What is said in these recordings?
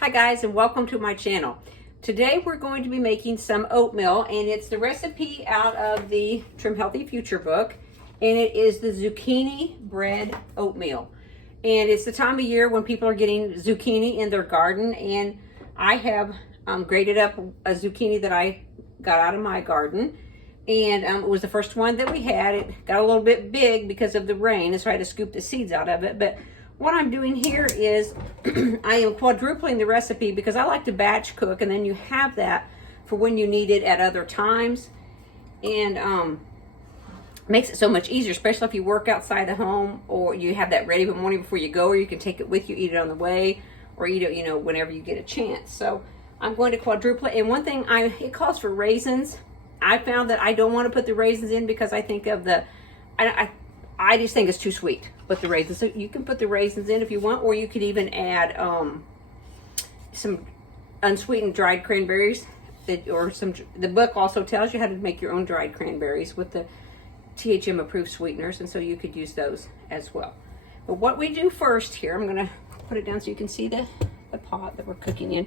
Hi guys, and welcome to my channel. Today we're going to be making some oatmeal, and it's the recipe out of the THM Healthy Future book, and it is the zucchini bread oatmeal. And it's the time of year when people are getting zucchini in their garden, and I have grated up a zucchini that I got out of my garden, and it was the first one that we had. It got a little bit big because of the rain, and so I had to scoop the seeds out of it. But what I'm doing here is I am quadrupling the recipe because I like to batch cook, and then you have that for when you need it at other times. And makes it so much easier, especially if you work outside the home or you have that ready the morning before you go, or you can take it with you, eat it on the way, or eat it, whenever you get a chance. So I'm going to quadruple it. And one thing, it calls for raisins. I found that I don't want to put the raisins in because I think of I just think it's too sweet with the raisins. So you can put the raisins in if you want, or you could even add some unsweetened dried cranberries. The book also tells you how to make your own dried cranberries with the THM approved sweeteners, and so you could use those as well. But what we do first here, I'm going to put it down so you can see the pot that we're cooking in,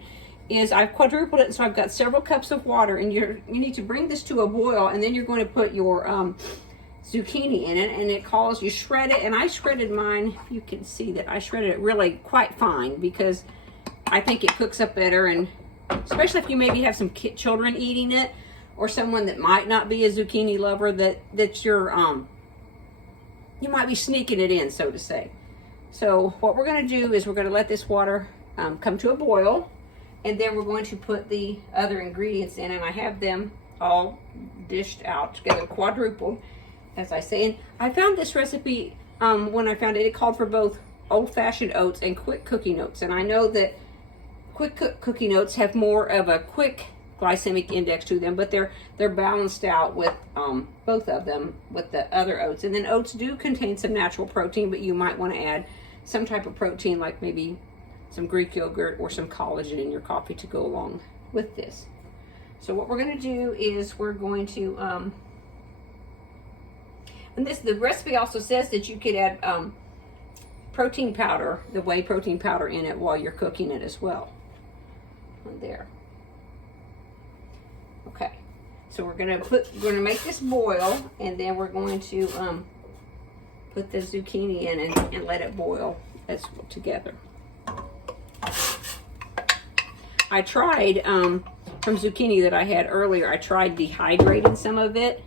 is I've quadrupled it, so I've got several cups of water, and you need to bring this to a boil, and then you're going to put your zucchini in it, and you shred it, and I shredded mine. You can see that I shredded it really quite fine because I think it cooks up better, and especially if you maybe have some children eating it, or someone that might not be a zucchini lover, that you're you might be sneaking it in, so to say. So what we're going to do is we're going to let this water come to a boil, and then we're going to put the other ingredients in, and I have them all dished out together, quadrupled, as I say. And I found this recipe, when I found it, it called for both old-fashioned oats and quick cooking oats. And I know that quick cooking oats have more of a quick glycemic index to them, but they're balanced out with both of them with the other oats. And then oats do contain some natural protein, but you might want to add some type of protein, like maybe some Greek yogurt or some collagen in your coffee to go along with this. So what we're going to do is we're going to and the recipe also says that you could add protein powder, the whey protein powder, in it while you're cooking it as well. There. Okay. So we're gonna make this boil, and then we're going to put the zucchini in and let it boil together. I tried some zucchini that I had earlier. I tried dehydrating some of it.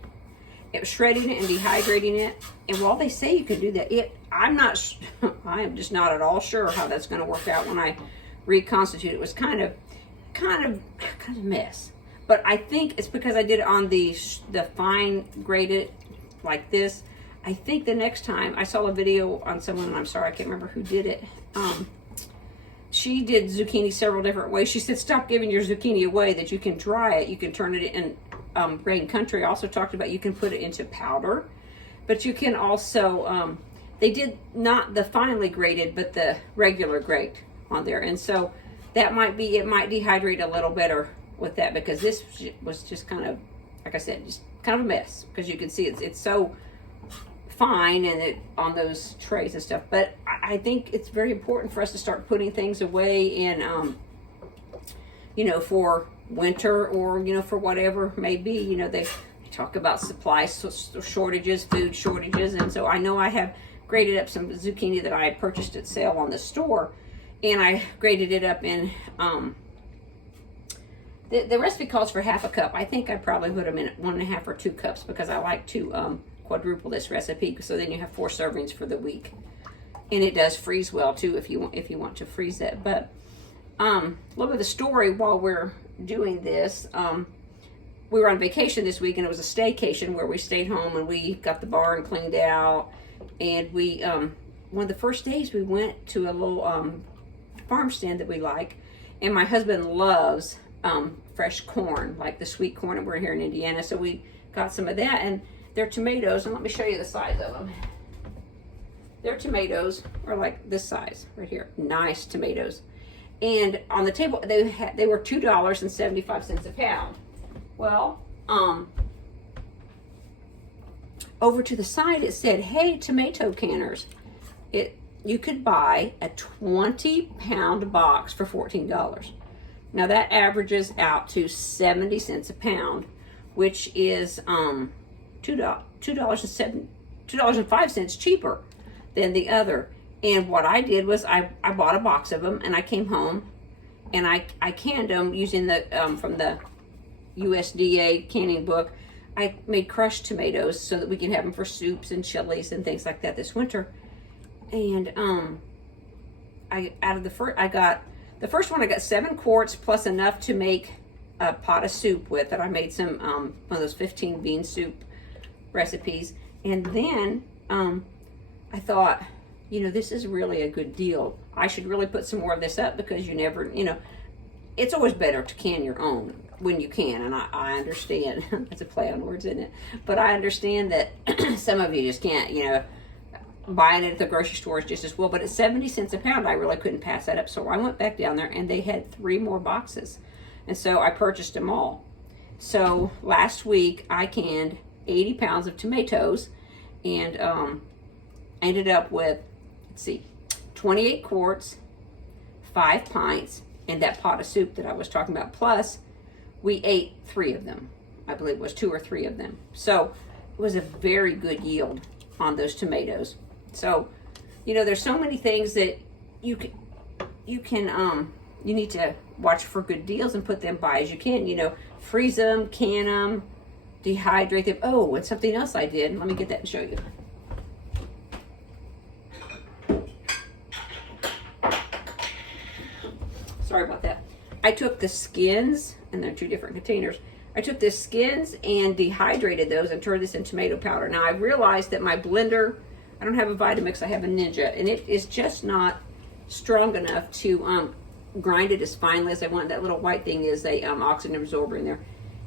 It was shredding it and dehydrating it, and while they say you can do that, I am just not at all sure how that's going to work out when I reconstitute. It was kind of a mess, but I think it's because I did it on the fine grated like this. I think the next time I saw a video on someone, and I'm sorry I can't remember who did it. She did zucchini several different ways. She said, stop giving your zucchini away, that you can dry it, you can turn it in. Grain Country also talked about you can put it into powder, but you can also they did not the finely grated but the regular grate on there, and so it might dehydrate a little better with that, because this was just kind of, like I said, just kind of a mess, because you can see it's so fine and it on those trays and stuff. But I think it's very important for us to start putting things away in for winter, or for whatever it may be. They talk about supply shortages, food shortages, and so I know I have grated up some zucchini that I had purchased at sale on the store, and I grated it up in the recipe calls for half a cup. I think I probably put them in 1.5 or 2 cups, because I like to quadruple this recipe, so then you have 4 servings for the week, and it does freeze well too if you want to freeze it. But a little bit of the story while we're doing this. We were on vacation this week, and it was a staycation where we stayed home, and we got the barn cleaned out, and we one of the first days we went to a little farm stand that we like, and my husband loves fresh corn, like the sweet corn, and we're here in Indiana, so we got some of that. And their tomatoes, and let me show you the size of them. Their tomatoes are like this size right here. Nice tomatoes. And on the table, they were $2.75 a pound. Well, over to the side it said, "Hey, tomato canners." you could buy a 20-pound box for $14. Now that averages out to 70 cents a pound, which is $2.05 cheaper than the other. And what I did was I bought a box of them, and I came home and I canned them using the from the USDA canning book. I made crushed tomatoes so that we can have them for soups and chilies and things like that this winter. And I got the first one. I got 7 quarts plus enough to make a pot of soup with. And I made some one of those 15 bean soup recipes. And then I thought, you know, this is really a good deal. I should really put some more of this up, because you never, you know, it's always better to can your own when you can. And I understand, that's a play on words, isn't it? But I understand that some of you just can't, you know, buying it at the grocery store is just as well. But at 70 cents a pound, I really couldn't pass that up. So I went back down there, and they had 3 more boxes. And so I purchased them all. So last week I canned 80 pounds of tomatoes, and ended up with, let's see, 28 quarts, 5 pints, and that pot of soup that I was talking about. Plus, we ate 3 of them. I believe it was 2 or 3 of them. So it was a very good yield on those tomatoes. So, you know, there's so many things that you need to watch for good deals and put them by as you can. You know, freeze them, can them, dehydrate them. Oh, and something else I did. Let me get that and show you. Sorry about that. I took the skins, and they're 2 different containers. I took the skins and dehydrated those and turned this into tomato powder. Now I realized that my blender, I don't have a Vitamix, I have a Ninja, and it is just not strong enough to grind it as finely as I want. That little white thing is a oxygen absorber in there.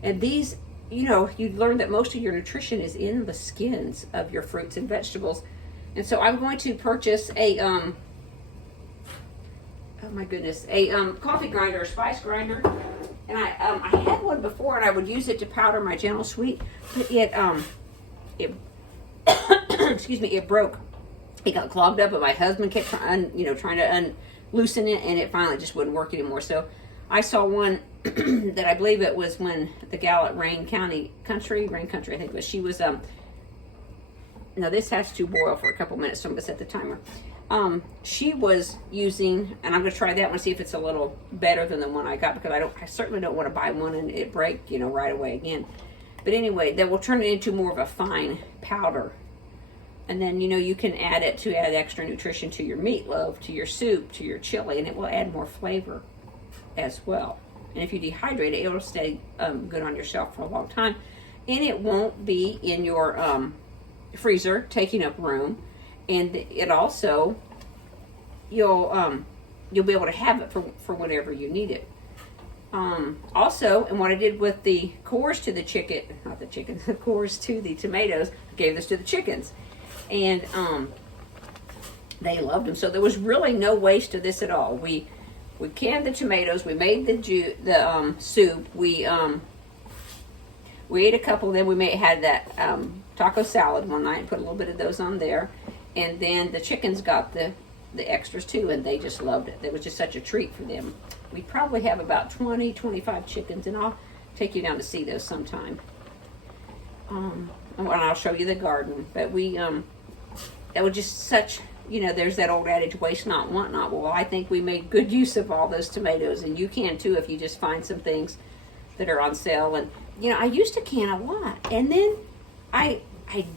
And these, you know, you learn that most of your nutrition is in the skins of your fruits and vegetables. And so I'm going to purchase a oh my goodness, a coffee grinder, a spice grinder. And I had one before, and I would use it to powder my Gentle Sweet, but it excuse me, it broke. It got clogged up, and my husband kept trying to loosen it, and it finally just wouldn't work anymore. So I saw one that I believe it was when the gal at Rain Country, I think it was, she was now this has to boil for a couple minutes, so I'm gonna set the timer. She was using, and I'm gonna try that one, see if it's a little better than the one I got, because I certainly don't want to buy one and it break, you know, right away again. But anyway, that will turn it into more of a fine powder. And then, you know, you can add it to add extra nutrition to your meatloaf, to your soup, to your chili, and it will add more flavor as well. And if you dehydrate it, it'll stay good on your shelf for a long time. And it won't be in your freezer taking up room. And it also, you'll be able to have it for whenever you need it. Also, and what I did with the cores to the the cores to the tomatoes, I gave this to the chickens. And they loved them. So there was really no waste of this at all. We canned the tomatoes, we made the soup, we ate a couple, then we had that taco salad one night and put a little bit of those on there. And then the chickens got the extras too, and they just loved it. It was just such a treat for them. We probably have about 20-25 chickens, and I'll take you down to see those sometime. And I'll show you the garden. But that was just such, you know, there's that old adage, waste not, want not. Well, I think we made good use of all those tomatoes, and you can too if you just find some things that are on sale. And, you know, I used to can a lot, and then I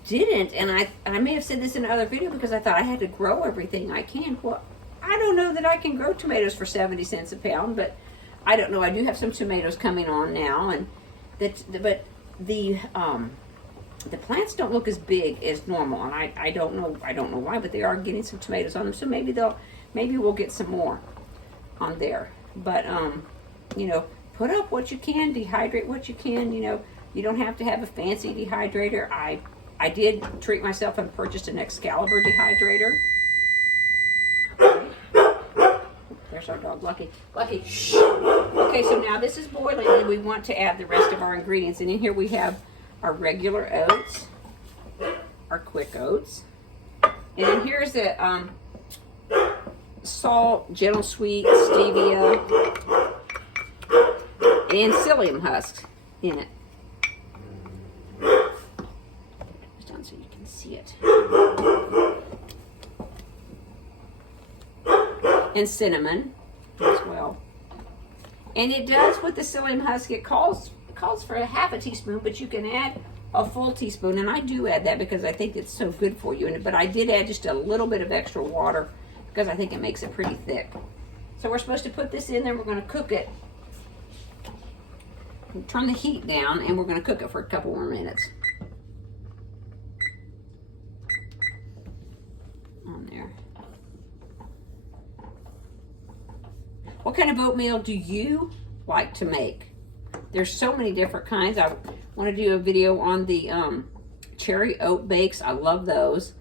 didn't, and I may have said this in another video, because I thought I had to grow everything I can. Well, I don't know that I can grow tomatoes for 70 cents a pound, but I don't know. I do have some tomatoes coming on now, and but the plants don't look as big as normal, and I don't know why, but they are getting some tomatoes on them. So maybe we'll get some more on there. But you know, put up what you can, dehydrate what you can. You know, you don't have to have a fancy dehydrator. I did treat myself and purchased an Excalibur dehydrator. There's our dog, Lucky. Lucky, shh. Okay, so now this is boiling, and we want to add the rest of our ingredients. And in here we have our regular oats, our quick oats. And then here's the salt, gentle sweet, stevia, and psyllium husks in it. Just down so you can see it. And cinnamon as well. And it does with the psyllium husk, it calls for a half a teaspoon, but you can add a full teaspoon, and I do add that because I think it's so good for you. But I did add just a little bit of extra water because I think it makes it pretty thick. So we're supposed to put this in there. We're going to cook it. Turn the heat down, and we're going to cook it for a couple more minutes. On there. What kind of oatmeal do you like to make? There's so many different kinds. I want to do a video on the cherry oat bakes. I love those.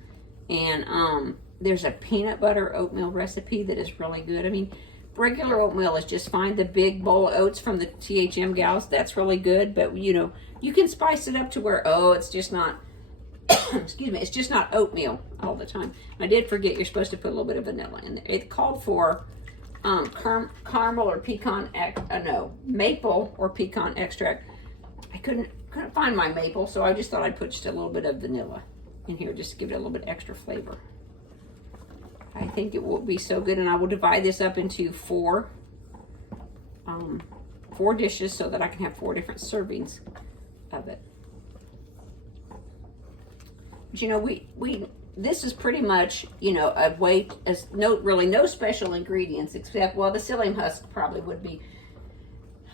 And there's a peanut butter oatmeal recipe that is really good. I mean, regular oatmeal is just fine. The big bowl of oats from the THM gals, that's really good. But, you know, you can spice it up to where, oh, it's just not, excuse me, it's just not oatmeal all the time. I did forget you're supposed to put a little bit of vanilla in there. It called for caramel or pecan, maple or pecan extract. I couldn't find my maple, so I just thought I'd put just a little bit of vanilla in here just to give it a little bit extra flavor. I think it will be so good, and I will divide this up into four dishes so that I can have 4 different servings of it. But you know, this is pretty much, you know, a way, as no special ingredients except, well, the psyllium husk probably would be,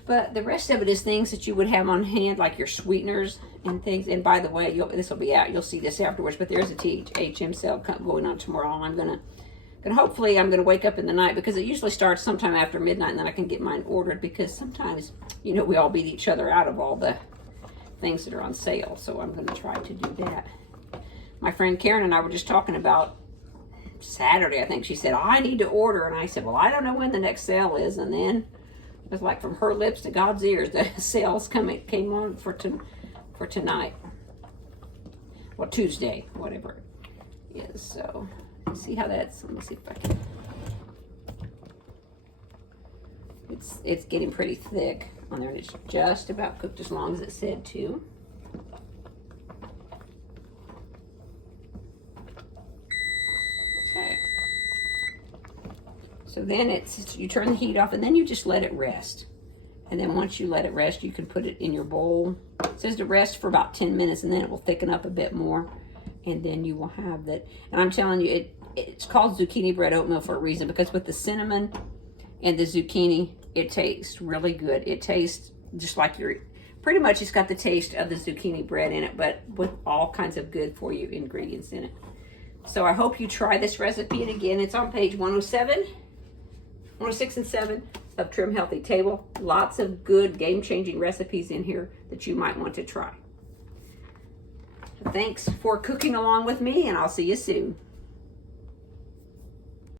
but the rest of it is things that you would have on hand, like your sweeteners and things. And by the way, this will be out, you'll see this afterwards, but there's a THM sale going on tomorrow, and I'm gonna hopefully I'm gonna wake up in the night, because it usually starts sometime after midnight, and then I can get mine ordered, because sometimes, you know, we all beat each other out of all the things that are on sale. So I'm gonna try to do that. My friend Karen and I were just talking about Saturday, I think. She said, I need to order. And I said, well, I don't know when the next sale is. And then it was like from her lips to God's ears, the sales came on for tonight. Well, Tuesday, whatever it is. So let's see how that's, let me see if I can. It's getting pretty thick on there, and it's just about cooked as long as it said to. So then you turn the heat off, and then you just let it rest. And then once you let it rest, you can put it in your bowl. It says to rest for about 10 minutes, and then it will thicken up a bit more. And then you will have that. And I'm telling you, it's called zucchini bread oatmeal for a reason, because with the cinnamon and the zucchini, it tastes really good. It tastes just like pretty much it's got the taste of the zucchini bread in it, but with all kinds of good for you ingredients in it. So I hope you try this recipe. And again, it's on page 107. 106 and 7 of Trim Healthy Table. Lots of good game-changing recipes in here that you might want to try. Thanks for cooking along with me, and I'll see you soon.